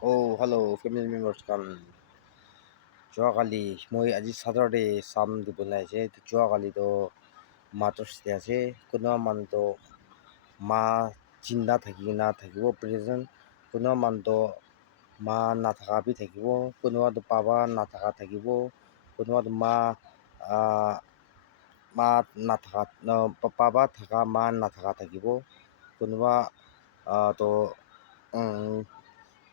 Hello, family members kan. যোৱাকালি মই আজি Saturday চাম দিবলৈ আহিছে। যোৱাকালি তো Mother's Day আছে। কোনোবা মানুহতো মা জিন্দা থাকিব প্ৰেজেণ্ট, কোনোবা মানুহতো মা নাথাকাবি থাকিব, কোনোবাতো পাবা নাথাকা থাকিব, কোনোবাতো মা নাথাকা পাবা থাকা মা নাথাকা থাকিব, কোনোবা তো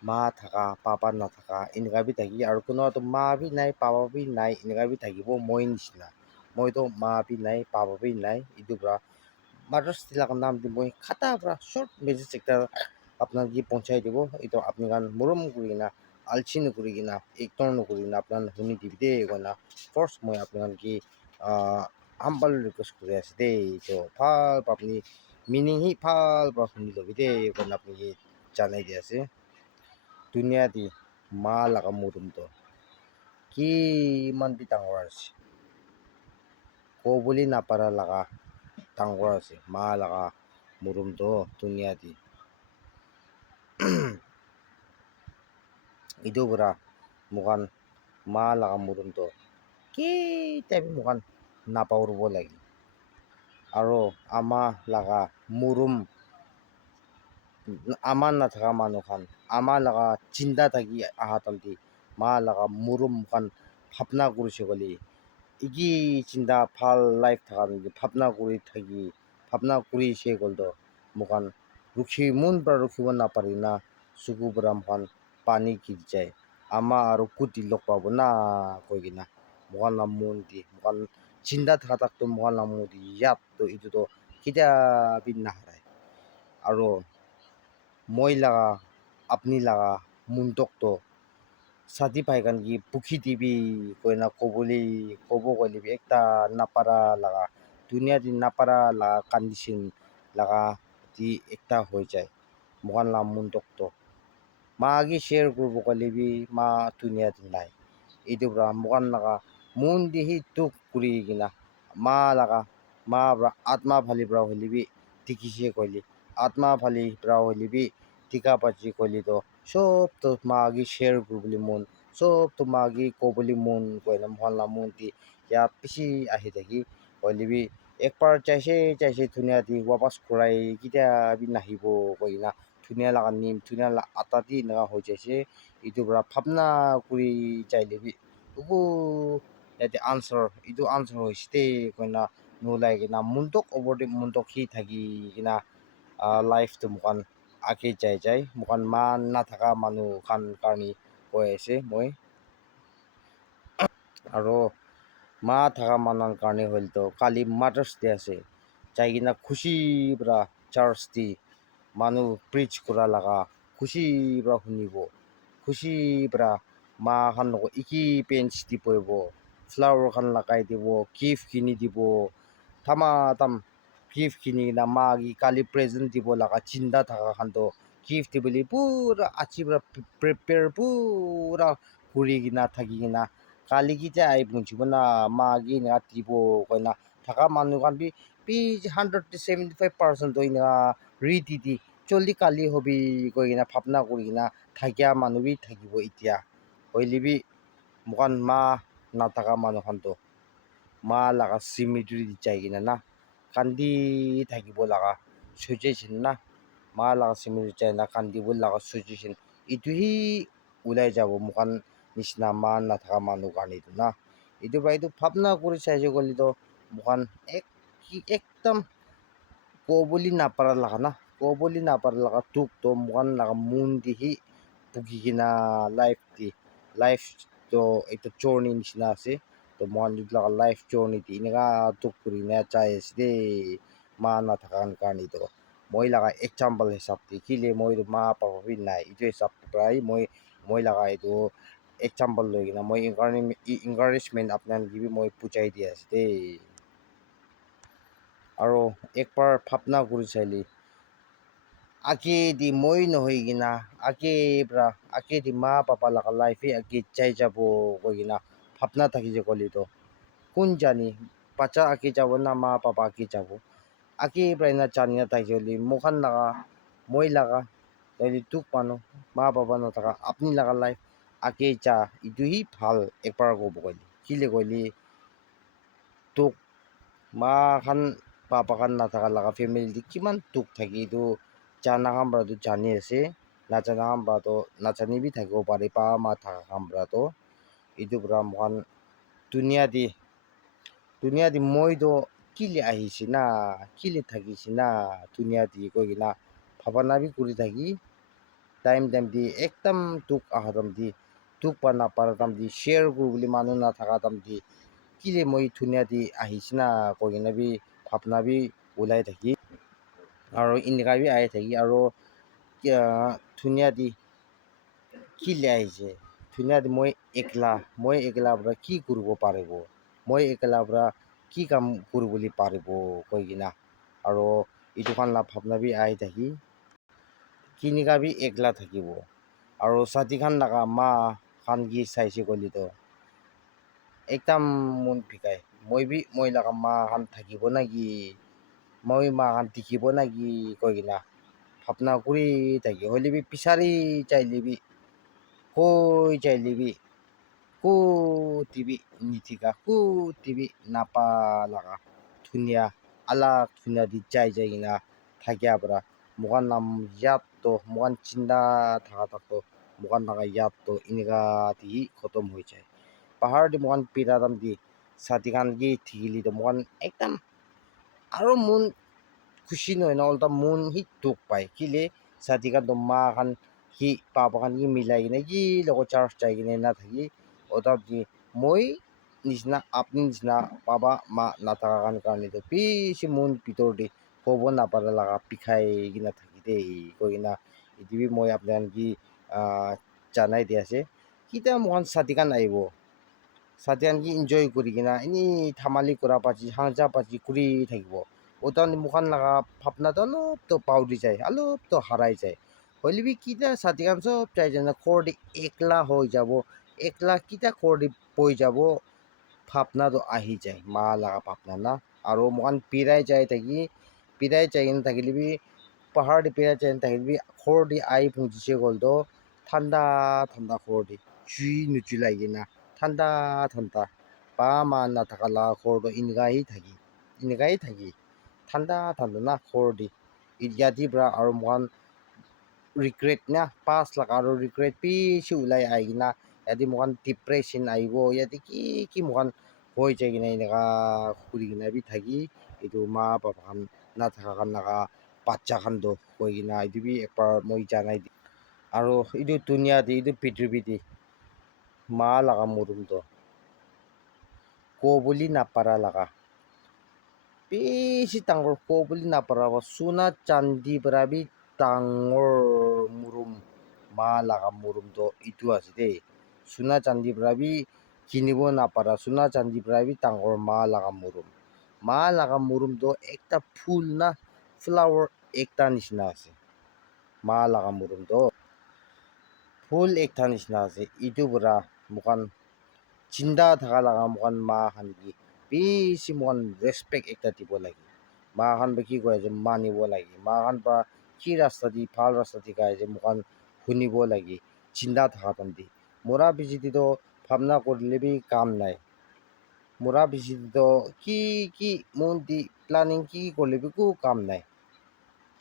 মা থাকা পাপা নাথাকা এনেকুৱা বি থাকি আৰু কোনোবাতো মা বি নাই পাপা বি নাই এনেকুৱা বি থাকিব মই নিচিনা। মইতো মা বি নাই পাপা বি নাই এইটোৰ পৰা মাদাৰ্ছ ডে লাগাৰ নাম দি মই খাটাৰ পৰা শ্বৰ্ট মেছেজ একটা আপোনাক কি পਹੁঁচাই দিব। এইটো আপুনি কাৰণ মৰম কৰি কিনা আলচি নকৰি কিনা ইগনৰ নকৰি কিনা আপোনাৰ শুনি দিবি দেই কইনা। ফাৰ্ষ্ট মই আপোনাক কি হাম্বল ৰিকুৱেষ্ট কৰি আছোঁ দেই। এইটো ভাল আপুনি মিনিং সি ভাল পৰা শুনি ল'বি দেই কইনা। আপুনি কি জানাই দি আছে দুনিয়া দি মা লগা মৰমটো কিমান বি ডাঙৰ আছে, ক'বলৈ নাপাৰা লগা ডাঙৰ আছে মা লগা মৰমটো দুনিয়া দি। এইটো পৰা মোকান মা লগা মৰমটো কেতিয়াবা মোকান নাপাহৰিব লাগে। আৰু আমাৰ লগা মৰম আমাৰ নাথাকা মানুহখন আমাৰ লগা চিন্তা থাকি আহাতন্তি মা লগা মৰম খান ভাৱনা কৰিছে বুলি কি চিন্তা ভাল লাইফ থকা নেকি ভাৱনা কৰিছে গ'লতো মোকান মন পৰা ৰখিব নাপাৰি না। চকু পৰা মোকান পানী গিৰি যায় আমাৰ আৰু কুটি লগ পাব না কৈ কিনা মোকান মন দি মোকান চিন্তা থকা তাকতো মোকান মন দি ইয়াততো এইটোতো কেতিয়াবি নাহাৰাই। আৰু মই লাগা আপনি লাগা মনটোকতো ছাতি পাইকান কি পুখি দিবি কইনা ক'ব গ'লে একটা নাপাৰা লাগা দুনিয়া দি নাপাৰা লাগা কণ্ডিশ্যন লাগা দি একটা হৈ যায় মোকান লাগা মনটোকতো মা কি শ্বেয়াৰ কৰিব গ'লে মা দুনিয়াত নাই। এইটোৰ পৰা মোকান লাগা মন দি সেইটো কৰি কিনা মা লাগা মা পৰা আত্মা ভালি পৰা হ'লে দেখিছে কৈলি আত্মা ভালি পৰা হ'লে টিকা পাতি কৈলিতো চবতো মাকে শ্বেয়াৰ কৰিবলৈ মন চবতো মাকে ক'বলৈ মন কইনা মোকান লাগা মন দি ইয়াত পিছি আহি থাকি হ'লে একবাৰ চাইছে ধুনীয়া দি ৱাপাছ ঘূৰাই কেতিয়াবি নাহিব কৈ কিনা ধুনীয়া লগা নিম ধুনীয়া লগা আটা দি এনেকুৱা হৈ যাইছে। এইটোৰ পৰা ভাৱনা কৰি যাইলে একো ইয়াতে এইটো আনচাৰ হৈছে দেই কইনা নোলাই কিনা মনটোক সি থাকি কিনা লাইফটো মোকান আগে যাই মোকান মা নাথাকা মানুহ খান কাৰণে কৈ আছে মই। আৰু মা থকা মানুহৰ কাৰণে হ'লেতো কালি মাদাৰ্ছ ডে আছে যাই কিনা খুচি পৰা চাৰ্চ দি মানুহ প্ৰিচ কৰা লগা খুচি পৰা শুনিব খুচি পৰা মা খান ইকি পেঞ্চ দি পৰিব ফ্লাৱাৰ খান লগাই দিব গিফ্ট কিনি দিব তাম গিফ্ট কিনি কিনা মা কি কালি প্ৰেজেণ্ট দিব লগা চিন্তা থকা খানতো গিফ্ট দিবলৈ পুৰা আচি পৰা প্ৰিপেয়াৰ পুৰা কৰি কিনা থাকি কিনা কালি কেতিয়া আহি পहुঞ্চিব না মা কি এনেকুৱা দিব কইনা থকা মানুহ খান 175% এনেকুৱা ৰেডি দি জল্দি কালি হবি কৈ কিনা ভাৱনা কৰি কিনা থাকিয়া মানুহ থাকিব এতিয়া হ'লে মোকান মা নাথাকা মানুহখানতো মা লগা চিমেট্ৰি যাই কিনা না কান্দি থাকিব লগা চিটুৱেশ্যন না মা লগা চিমেট্ৰি যাই না কান্দিব লগা চিটুৱেশ্যন এইটোহি ওলাই যাব মোকান নিচিনা মা নাথাকা মানুহ কাৰণেতো না। এইটোৰ পৰা এইটো ভাৱনা কৰি চাইছে গ'লেতো মোকান একদম ক'বলৈ নাপাৰা লগা না ক'বলৈ নাপাৰা লগা তোকতো মোকান লগা মন দিহি পুগি কিনা লাইফটো এইটো জৰ্ণি নিচিনা আছে তো মোকান লগা লাইফ জৰ্ণি দি এনেকুৱা দুখ কৰি কিনে যাই আছে দেই মা নাথাকাৰ কাৰণেতো মই লগা এক্সাম্পল হিচাপ দি কেলে মই মা পাপা বি নাই এইটো হিচাপ পৰাই মই লগা এইটো এক্সাম্পল লৈ কিনে মই ইনকাৰেজমেণ্ট আপোনাক মই বুজাই দি আছোঁ দেই। আৰু একবাৰ ভাৱনা কৰি চাইলি আগে দি মই নহয় কিনা আগে দি মা পাপা লগা লাইফে আগে যাই যাব কৈ কিনা ভাৱনা থাকি যে ক'লিতো কোন জানি বাচ্চা আগে যাব না মা পাপা আগে যাব আগে পৰা না জানি নাথাকি হ'লে মোখান লগা মই লগা তইলি তোক মানুহ মা পাপা নথকা আপনি লগা লাইফ আগে যা ইটোহি ভাল একবাৰ ক'ব গ'লি কিলে কলি তোক মা খান পাপা খান নাথাকা লগা ফেমিলি কিমান তোক থাকি এইটো জানা কামৰাটো জানি আছে নাজানা কামৰাটো নাজানিবি থাকিব পাৰে পাপা মা থকা কামৰাটো এইটো পৰা মহান দুনিয়া দি মইতো কিলে আহিছে না কিলে থাকিছে না দুনিয়া দি কৈ কিনা ভাবনাবি কৰি থাকি টাইম দি একদম তোক অহা দি তোক পা নাপাৰা দি শ্বেয়াৰ কৰোঁ বুলি মানুহ নাথাকা দি কিলে মই ধুনীয়া দি আহিছে না কৈ কিনে বি ভাবনাবি ওলাই থাকি আৰু এনেকা বি আহি থাকি আৰু ধুনীয়া দি কিলে আহিছে ধুনীয়া দি মই একলা পৰা কি কৰিব পাৰিব মই একলা পৰা কি কাম কৰিবলৈ পাৰিব কৈ কিনা আৰু এইটো খান ভাবনাবি আহি থাকি কিনিকা বি একলা থাকিব আৰু ছাতি খান নাকা মা খান কি চাইছে কলিতো একদম মন ভিকাই মই লগা মা খান থাকিব নাকি মই মা খান দেখিব নাকি কৈ কিনা ভাবনা কৰি থাকি হ'লেবি পিছাৰি যাইলিবি কৈ যাইলিবি টিভি নিথিকা টিভি নাপা লগা ধুনীয়া আলাগ ধুনীয়া দি যাই কিনা থাকিয়া পৰা মোকান নাম ইয়াততো মোকান চিন্তা থাকাতো মোকান নাকা ইয়াততো এনেকা দি খতম হৈ যায় পাহাৰ দি মোকান পিৰাদাম দি ছাতি খান কি ঠিকিলি মোকান একদম আৰু মন খুশি নহয় না ওলটা মন সি দুখ পায় কিলে ছাতি খান মা খান সি পাপা খান কি মিলাই কিনে কি লগত চাৰ্জ যাই কিনে নাথাকি ওটা দি মই নিচিনা আপনি নিচিনা পাপা মা নাথাকা কাৰণেতো বেছি মন ভিতৰ দি ক'ব নাপাৰা লগা পিখাই কিনা থাকি দেই কৈ কিনা এইটো মই আপোনাক কি জানাই দি আছে কেতিয়া মোকান ছাতি খান আহিব ছাতি খান কি এনজয় কৰি কিনা এনেই ধেমালি কৰা পাতি হাংজা পাতি কৰি থাকিব ওটা মোকান লগা ভাবনাটো অলপতো পাহৰি যায় অলপতো হাৰাই যায় হ'লেবি কেতিয়া ছাতি খান চব যাই যায় খৰ দি একলা হৈ যাব একলা কেতিয়া খৰ দি পৰি যাব ভাবনাটো আহি যায় মা লগা ভাবনা না আৰু মোকান পিৰাই যাই কিনে থাকিলেবি পাহাৰ দি পিৰাই যাই থাকিলেবি খৰ দি আহি পहुঁচিছে গ'লতো ঠাণ্ডা খৰ দি জুই নুজুলাই কিনা ঠাণ্ডা পা মা নাথাকা লগা খৰটো এনেকাই থাকি ঠাণ্ডা না খৰ দি ইয়াতে পৰা আৰু মোকান ৰিগ্ৰেট না পাছ লগা আৰু ৰিগ্ৰেট বেছি ওলাই আহি কিনা ইয়াতে মোকান ডিপ্ৰেশ্যন আহিব ইয়াতে কি মোকান হৈ যায় কিনে এনেকা কৰি কিনে বি থাকি এইটো মা পাপা খান নাথাকা খান লগা বাচ্চা খানটো কৈ কিনা এইটো বি একবাৰ মই জানাই দি আৰু এইটো দুনিয়া দি এইটো পৃথিৱী দি মা লগা মৰমটো ক'বলৈ নাপাৰা লগা বেছি ডাঙৰ ক'বলৈ নাপাৰা সোণা চান্দি পৰা বি ডাঙৰ মৰম মা লগা মৰমটো এইটো আছে দেই সোণা চান্দি পৰা বি কিনিব নাপাৰা সোণা চান্দি পৰা বি ডাঙৰ মা লগা মৰমটো একটা ফুল না ফ্লাৱাৰ একটা নিচিনা আছে মা লগা মৰমটো ফুল একটা নিচিনা আছে এইটো পৰা মোকান চিন্তা থাকা লগা মোকান মা খান কি বেছি মোকান ৰেচপেক্ট একটা দিব লাগে মা খান বা কি কয় যে মানিব লাগে মা খান পৰা কি ৰাস্তা দি ভাল ৰাস্তা দি গাই যে মোকান শুনিব লাগে চিন্তা থাকা দি মৰা পিছতেতো ভাবনা কৰিলে বি কাম নাই মৰা পিছতেতো কি মন দি প্লানিং কি কৰিলে বি একো কাম নাই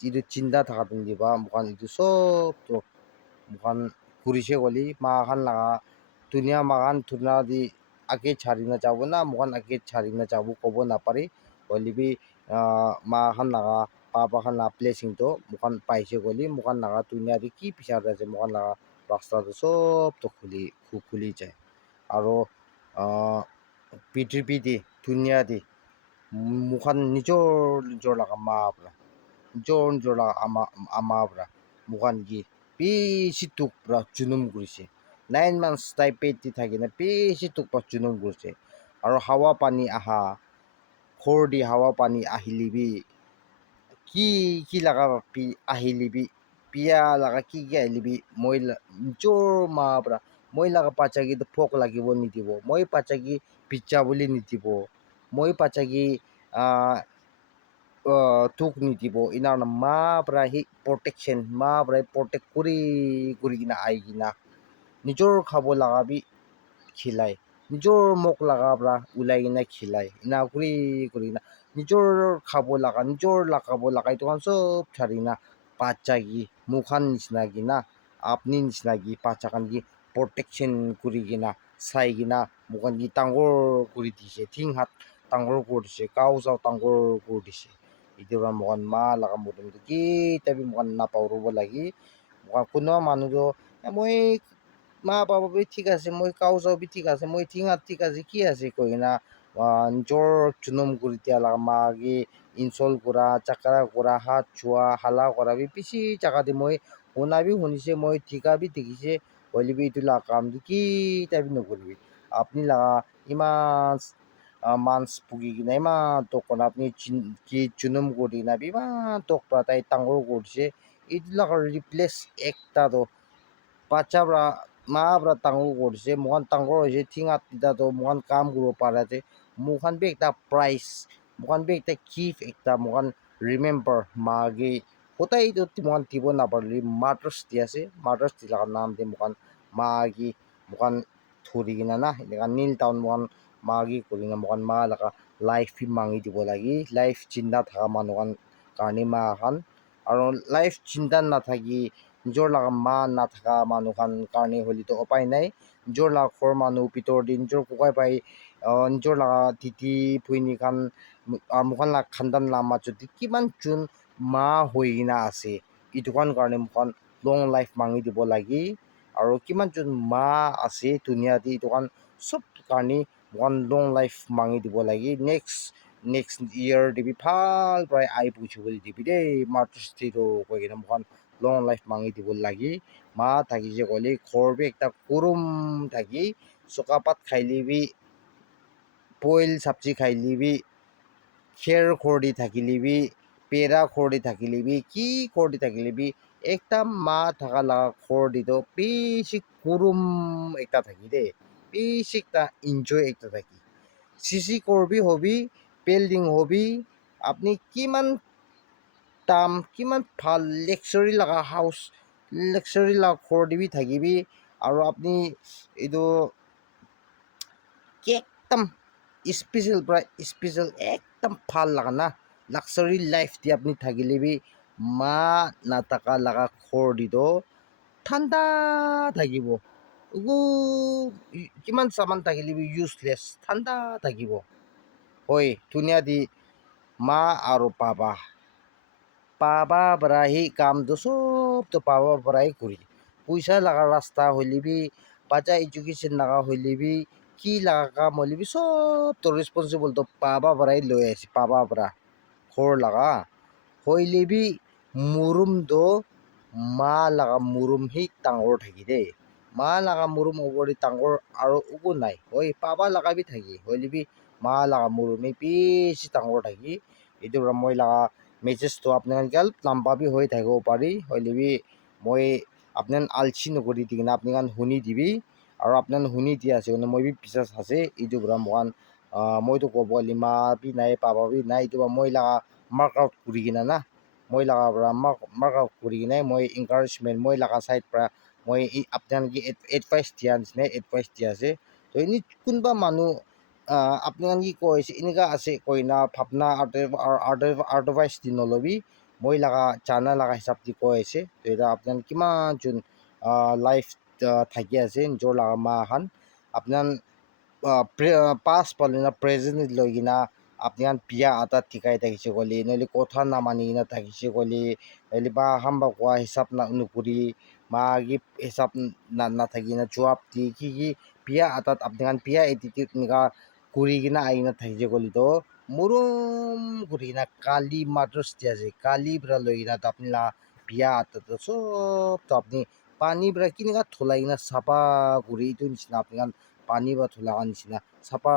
যিটো চিন্তা থাকা দিবা মোকান এইটো চবতো মোকান ঘূৰিছে গ'লি মা খান লগা ধুনীয়া মা খান ধুনীয়া দি আগে ছাড়ি নাযাব না মোকান আগে ছাড়ি নাযাব ক'ব নাপাৰি হ'লেবি মা খান লগা পাপা খান লগা ব্লেছিংটো মোকান পাইছে গ'লি মোকান লগা ধুনীয়া দি কি বিচাৰ আছে মোকান লগা ৰাস্তাটো চবতো খুলি যায় আৰু পৃথিৱী দি ধুনীয়া দি মোকান নিজৰ লগা মা পৰা নিজৰ লগা আমা পৰা মোকান কি বেছি তোক পৰা জুনুম কৰিছে 9 months তাই পেট দি থাকি না বেছি তোক পৰা জুনুম কৰিছে আৰু হাৱা পানী আহা খৰ দি হাৱা পানী আহিলিবি কি লগা আহিলিবি বিয়া লগা কি আহিলিবি মই নিজৰ মা পৰা মই লগা বাচ্চাকিটো ভোক লাগিব নিদিব মই বাচ্চাকি পিজ্জা বুলি নিদিব মই বাচ্চাকি tuk nitib inar na mabrahi protection mabrai protect kuri gina ai gina nijor khabo laga bi khilai nijor mok laga bra ulai gina khilai ina kuri gina nijor khabo laga itu kan sob tharina bacha gi mukhan nisna gina apni nisna gi bacha kan gi protection kuri gina sai gina mukhan gi tangor kuri dise thing hat tangor kuri dise kau jau tangor kuri dise itu ra mukhan ma laga murum tu kita bi mukhan napaurubo lagi mukhan kuno manu do moi মা বাবা B ঠিক আছে মই cow যাও B ঠিক আছে মই ঠিঙাত ঠিক আছে কি আছে কই না নিজৰ জুনুম কৰি দিয়া লাগা মাগি ইনচল কৰা চাকৰা কৰা হাত চোৱা হালা কৰা বি পিছি জাগাতে মই শুনা বি শুনিছে মই ঠিকা বি দেখিছে হলি বি এইটো লাগা কাম কি টাইপ নকৰিবি আপনি লাগা ইমান মানছ পুগি কিনা ইমান টকন আপনি কি জুনুম কৰি কিনা ইমান টক তাই ডাঙৰ কৰিছে এইটো লাগা ৰিপ্লেচ একটা তো বাচ্চারা মাবরা তাঙ্গু করছে মহান তাঙ্গর হয়েছে ঠিঙাত দিতা তো মহান কাম করবো পারাতে মুখান বি একটা প্রাইস মুখান বি একটা গিফট একটা মুখান রিমেম্বার মাগে কোথায় তো মহান দিব না পারলি মাদ্রাস দি আছে মাদ্রাস দি লাগা নাম দিয়ে মুখান মাগি মুখান ধরি কিনা না এনেকা নীল টাউন মুখান মাগি করি না মুখান মা লাগা লাইফ বি মাঙি দিব লাগি লাইফ চিন্তা থাকা মানুখান কাৰণে মা খান আৰু লাইফ চিন্তা নাথাকি নিজৰ লাগা মা নাথাকা মানুহখান কাৰণে হ'লেতো উপায় নাই নিজৰ লাগা ঘৰ মানুহ ভিতৰ দি নিজৰ ককাই ভাই নিজৰ লাগা দিদি ভুইনী খান মুখান লাগা খানদান লাগা মাজত কিমান যোন মা হৈ কিনা আছে ইটোখান কাৰণে মুখান লং লাইফ মাঙি দিব লাগি আৰু কিমান যোন মা আছে দুনিয়াত ইটোখান চব কাৰণে মুখান লং লাইফ মাঙি দিব লাগি নেক্সট ইয়াৰ দিবি ভাল প্ৰায় আই পুছি বুলি দিবি দেই মাৰ্চ কৈ কিনে মুখান লং লাইফ মাঙি দিব লাগি মা থাকি যে ক'লে ঘৰ বি একটা কুৰুম থাকি চকাপাত খাই লিবি বইল চব্জি খাই লিবি খেৰ খৰ দি থাকি লিবি পেৰা খৰ দি থাকি লিবি কি খৰ দি থাকি লিবি একটা মা থাকা লাগা ঘৰ দিতো বেছি কুৰুম একটা থাকি দে বেছি একটা এনজয় একটা থাকি চিচি কৰবি হবি বিল্ডিং হবি আপনি কিমান দাম কিমান ভাল লেক্সাৰী লাগা হাউচ লেক্সাৰী লাগা ঘৰ দিবি থাকিবি আৰু আপুনি এইটো একদম স্পেচিয়েল প্ৰায় স্পেচিয়েল একদম ভাল লাগা না লাক্সাৰী লাইফ দি আপুনি থাকিলে বি মা নাথাকা লাগা ঘৰ দিতো ঠাণ্ডা থাকিব কিমান চামান থাকিলে বি ইউজলেছ ঠাণ্ডা থাকিব হয় ধুনীয়া দি মা আৰু পাবা বৰাহি কামটো চবতো পাবা বৰাই কৰি পইচা লাগা ৰাস্তা হলিবি বাচ্চা এডুকেশ্যন লাগা হলিবি কি লাগা কাম হলিবি চবতো ৰেচপনচিবলটো পাবা বৰাই লৈ আছে পাবা বৰা ঘৰ লাগা হইলেবি মুৰুমটো মা লাগা মুৰুম সি ডাঙৰ থাকি দেই মা লাগা মুৰুম ওপৰি ডাঙৰ আৰু একো নাই হয় পাবা লাগা বি থাকি হইলেবি মা লাগা মুৰুমে বেছি ডাঙৰ থাকি এইটো মই লাগা মেছেজটো আপোনালোকে অলপ লম্বা বি হৈ থাকিব পাৰি হইলেবি মই আপোনাক আলচি নকৰি দি কিনে আপোনাক শুনি দিবি আৰু আপোনাক শুনি দিয়া আছে মানে মই বি বিশ্বাস আছে এইটো পৰা মহান মইতো ক'ব গ'লে মা বি নাই পাবা বি নাই এইটো মই লাগা মাৰ্ক আউট কৰি কিনে না মই লাগা পৰা মাৰ্ক আউট কৰি কিনে মই এনকাৰেজমেণ্ট মই লাগা চাইড পৰা মই আপোনালোকে এডভাইচ দিয়া নিচিনা এডভাইচ দিয়া আছে তো এনে কোনোবা মানুহ আপোনালোকে কৈছে এনেকুৱা আছে কৈ না ভাৱনা এডভাইচ দি নলবি মই লাগা জানা লাগা হিচাপ দি কৈ আছে তো এতিয়া আপোনালোকে কিমান যোন লাইফ থাকি আছে নিজৰ লাগা মা খান আপোনাৰ পাষ্ট পালে না প্ৰেজেণ্ট লৈ কিনা আপনার বিয়া আটাত ঠিকাই থাকিছে কলি নহলে কথা নামানি কিনা থাকিছে কলি নহলে বা হাম্বা কোৱা হিচাপ নকৰি মাগি হিচাপ নাথাকি না জবাব দি কি বিয়া আটাত আপনাৰ বিয়া এটিটিউড এনেকা কৰি কিনা আহি কিনা থাকিছে কলিতো মৰম কৰি কিনা কালি মাদ্ৰাছ দি আছে কালি পৰা লৈ কিনা আপুনি বিয়া আটাত চবতো আপুনি পানী পৰা কেনেকা থলাই কিনা চাফা কৰি এইটো নিচিনা আপোনাৰ পানী বা থলা নিচিনা চাফা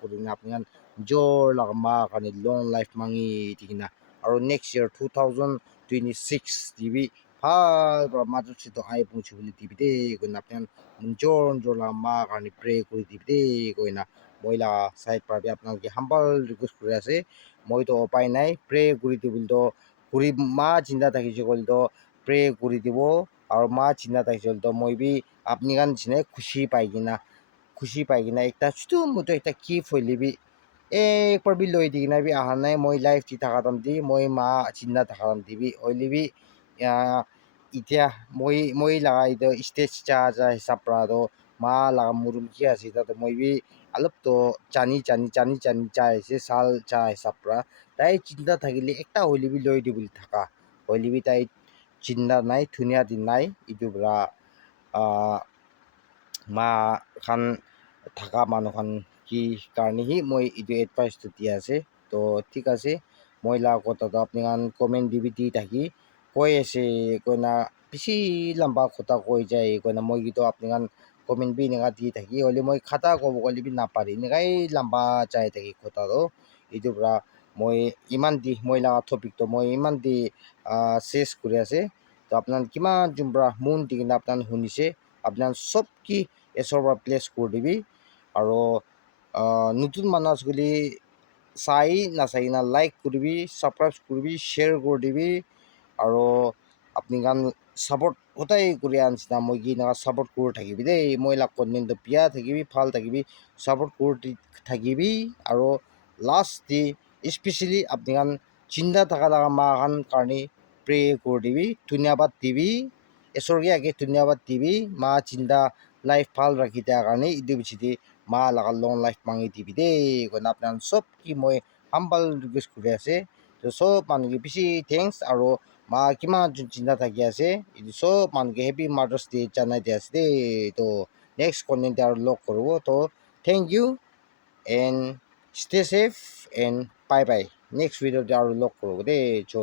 কৰি কিনা আপোনাৰ নিজৰ লাগা মা কাৰণে লং লাইফ মাঙি দিকিনা আৰু নেক্সট ইয়াৰ 2026 দিবি ভাল পৰা মাদ্ৰাছটো আই পুঞ্চি বুলি দিবি দেই কৈ না আপোনাৰ নিজৰ লাগা মা কাৰণে প্ৰে কৰি দিবি দেই কৈ না মহিলা সাইড পারবি আপনাকে হাম্বল রিকোয়েস্ট করে আছে মই তো উপায় নাই প্রে করে দিবল তো ঘুরি মা চিন্তা থাকিছে বল তো প্রে করে দিব আর মা চিন্তা থাকিছে তো মই বি আপনি গান চিনে খুশি পাই কিনা একটা ছোটো মতো একটা কিপ হইলিবি একবার বি লই দি কিনা বি আহা নাই মই লাইফ দি থাকাতাম দি মই মা চিন্তা থাকাতাম দিবি হইলিবি ইতিয়া মই লাগা itu stage cha hisap pra to ma laga murum ki ase ta moi bi alop to chani cha ase sal cha hisap pra tai chinta thakile ekta hoilibi loi di boli thaka hoilibi tai chinta nai thunia din nai itu bra মা খান থাকা মানুহ খান কি কাৰণে হি মই এইটো এডভাইচটো দিয়া আছে তো ঠিক আছে মই লাগ কথাটো আপুনি খান কমেণ্ট দিবি দি থাকি কৈ আছে কইনা বেছি লম্বা কথা কৈ যায় কইনা মই কিন্তু আপুনি খান কমেণ্ট বি এনেকা দি থাকি হ'লে মই খাতা ক'ব গ'লে বি নাপাৰি এনেকাই লম্বা যাই থাকি কথাটো এইটোৰ পৰা মই ইমান দি মই লগা টপিকটো মই ইমান দি চেছ কৰি আছে তো আপোনাৰ কিমান যোন পৰা মন দি কিনে আপোনাৰ শুনিছে আপনার সব কি এসব প্লেস করে দিবি আর নতুন মানুষগুলি চাই নাচাই না লাইক করবি সাবস্ক্রাইব করবি শেয়ার করে দিবি আর আপনি গান সাপোর্ট কোথায় করে আনছি না মই কি না সাপোর্ট করে থাকিবি দেই মই লাগ কন্টেন্ট বিয়া থাকিবি ভাল থাকিবি সাপোর্ট করে থাকিবি আর লাস্ট দি স্পেশালি আপনি গান চিন্তা থাকা লাগা মা গান কারণে প্রে করে দিবি ধন্যবাদ দিবি ঈশ্বরকে আগে ধন্যবাদ দিবি মা চিন্তা লাইফ ভাল রাখি দেওয়ার কারণে ইদু বিচিদি মা লাগা লং লাইফ মাঙি দিবি দেই কইনা আপনার সব কি মই হাম্বাল রিকুয়েস্ট করে আছে তো সব মানুষকে বেশি থ্যাংকস আর মা কিমান যোন চিন্তা থাকি আছে ಇದು সব মানুষকে হ্যাপি মাদার্স ডে জানাই দিয়ে আছে দেই তো নেক্সট কন্টেন্টে আর লগ করবো তো thank you and stay safe and bye bye next ভিডিওতে আর লগ করবো দেই চো